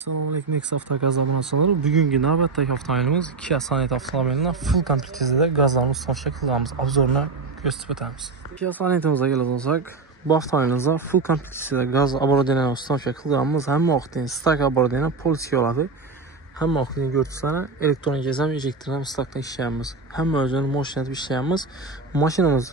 Assalomu alaykum Nexafta gaz abonachilari. Bugungi navbatdagi avtomobilimiz Kia Sonet avtomobilining full komplektida gazlarni ustanovka qilamiz. Obzorni ko'rsatib o'tamiz. Kia Sonetimizga keladigan bo'lsak, bu avtomobilimizda full komplektida gaz оборудованияni ustanovka qilganmiz. Hamma vaqtda stak оборудование polskiy oladi. Hamma vaqtda ko'rsatsa elektronik ham injektor ham stakda ishlayapmiz. Hamma o'zini mashinada ishlayapmiz. Mashinamiz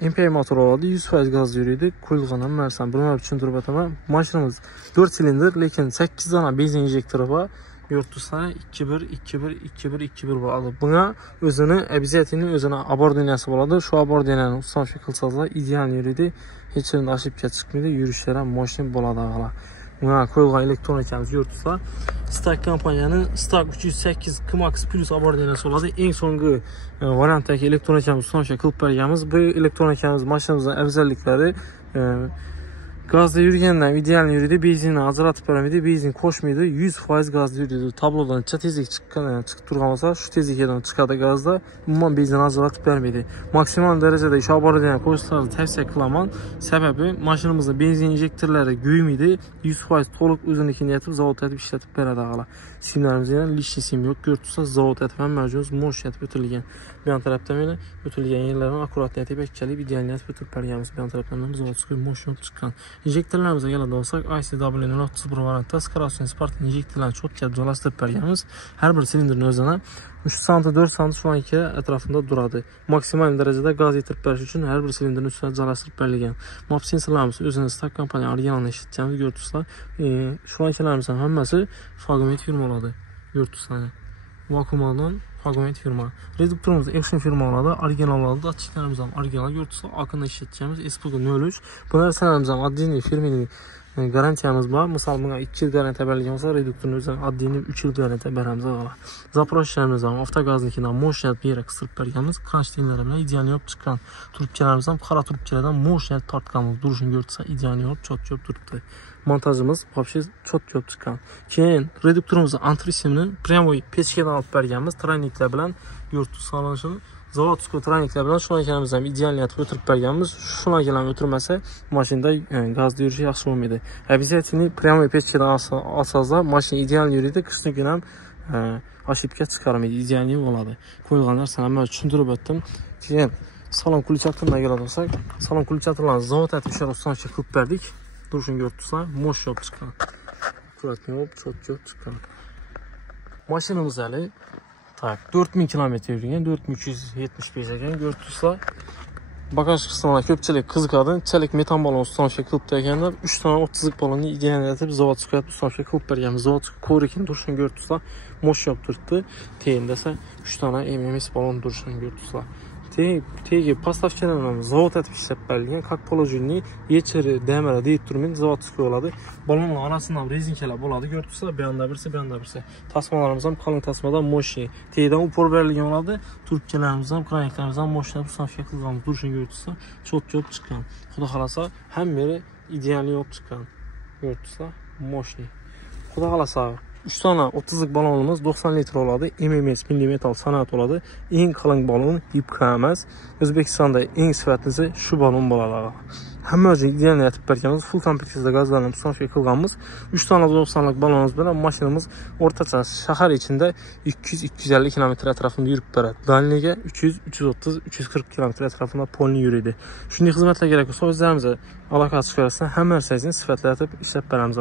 MPI motor oladi, 100% gazda yuradi. Qo'yilgan hamma narsani bir marta tushuntirib o'taman. Mashinamiz 4 silindr, lekin 8 dona benzin injektori bor. Yurtdusana 2121 bo'ladi. Bunga o'zini обязательно o'zini оборудованияsi bo'ladi. Shu оборудованияni ustanovka qilsangiz ideal yuradi. Hech qanday ошибка chiqmaydi, yurishlari ham mashina bo'ladi avvalo. Bunga qo'yilgan elektronikamiz yurtsa, Stak kompaniyaning Stak 308 Kmax Plus оборудованияsi bo'ladi. Eng so'nggi variantdagi elektronikamiz ustanovka qilib berganmiz. Bu elektronikamiz mashinamizning afzalliklari gazda yurgandan ideal yuradi, benzinni ajratib bermaydi, benzin qo'shmaydi, 100% gazda yuradi. Tablodan necha tezlik chiqib turgan bo'lsa, shu tezlikdan chiqadi gazda, umuman benzin ajratib bermaydi. Maksimal darajada ish oboridan qo'shishlarni tavsiya qilaman. Sababi mashinamizda benzin injektorlari kuymaydi, 100% to'liq o'zinikini yetib zavod etib ishlatib beradi avvalo. Simlarimizda lishni sim yo'q, ko'rtsa zavod etib ham majbur mo'sh etib o'tilgan. Bu yon tarafdan mana o'tilgan yerlarni akkurat etib ikkalik ideal etib o'tib berganmiz. Bu yon tarafdan ham zavodskiy mo'sh olib chiqqan. Injektorlarimizga keladigan bo'lsak, ICW031 variantda Skarostin Sport injektorlarni cho'tkab joylashtirib berganmiz. Har bir silindrning o'zini 3 sm 4 sm shunga atrofida turadi. Maksimal darajada gaz yetirib berish uchun har bir silindrning ustiga joylashtirib berilgan. Mop sensorlarimiz o'zini Stak kompaniya originalini ishlatganmiz, ko'ribsizlar. Shunchalarimiz ham hammasi Fagomet firma oladi. Ko'ribsizlar. Vakuumdan Fagomet firma. Reduktorimiz Action firma oladi, original oladi. Datchiklarimiz ham original ko'ribsizlar. Akını ishlatganmiz, SPG 03. Bu narsalarimiz ham oddiy firmaning garantiyamiz bor. Misol bunga 2 yil garantiya berilgan bo'lsa, reduktorni o'zidan oddiy 3 yil garantiya beramiz avvalo. Zaporojlarimiz ham Avtogaznikidan moshinat bir yere qistirib berganmiz. Kranshtaynlar bilan ideal yopib chiqqan. Trubkalarimiz ham qora trubkalardan moshinat tortganmiz. Durishini ko'rsa ideal yopib chot-chop turibdi. Montajimiz вообще chot-chop chiqqan. Keyin reduktorimizning antrisimni прямой pechkadan olib berganmiz. Trayniklar bilan yo'rtib sog'lanishini zavodskiy trayniklar bilan shunaqalarimiz ham ideal etib o'tirib berganmiz. Shunaqalarni o'tirmasa, mashinada gazda yurishi yaxshi bo'lmaydi. Обязательно прямой pechkadan olsangiz, mashina ideal yuradi, qishni kun ham ошибка chiqarmaydi, ideal bo'ladi. Qo'yilgan narsani men tushuntirib o'tdim. Keyin salon kulchatirlarga keladigan bo'lsak, salon kulchatirlarni zavod etib ustanovka qilib berdik. Durishini ko'ribsizlar, mo'sh olib chiqqan. Akkuratni olib, chot-chot chiqqan. Mashinamiz hali 4000 kilometr yurgan, 4375 ekan, ko'ribsizlar. Bagaj qismida ko'pchilik qiziqadi. Chalik metan balon ustanovka qilib berganda 3 dona 30lik balonni ideal etib zavodskiy ustanovka qilib berganmiz. Zavodskiy ko'rikini durishini ko'ribsizlar, mo'sh olib turibdi. Teyin desa 3 dona MMS balon durishini ko'ribsizlar. Tegi поставкаlarni zavod etib ishlab berilgan, как положенный yechiri, damara deyib turmaydi, zavodskiy bo'ladi. Balonlar orasidan rezinkalar bo'ladi, ko'ribsizlar, bu yoqda birsi, bu yoqda birsi. Tasmalarimiz ham qalin tasmadan moshina. Tegidan upor berilgan bo'ladi. Turkalarimiz ham, kraniklarimiz ham moshinada ustanovka qilganmiz. Durishini ko'ribsizlar, chot-chop chiqqan. Xudo xolasa hamma yeri ideal olib chiqqan. Ko'ribsizlar, moshina. Xudo xolasa 3 dona 30lik balonimiz 90 litr oladi. MMS milliy metal san'at oladi. Eng qalin balon yupqa emas. O'zbekistonda eng sifatlisi shu balon bo'ladi. Hamma joy ideal etib berganmiz. Full komplektda gazlarni ustanovka qilganmiz. 3 dona 90lik balonimiz bilan mashinamiz o'rtacha shahar ichida 200-250 km atrofida yurib beradi. Dalniga 300-330-340 km atrofida polni yuradi. Shunday xizmatlar kerak bo'lsa, o'zlarimizga aloqa chiqarsa, hamma narsangizni sifatlatib ishlab beramiz.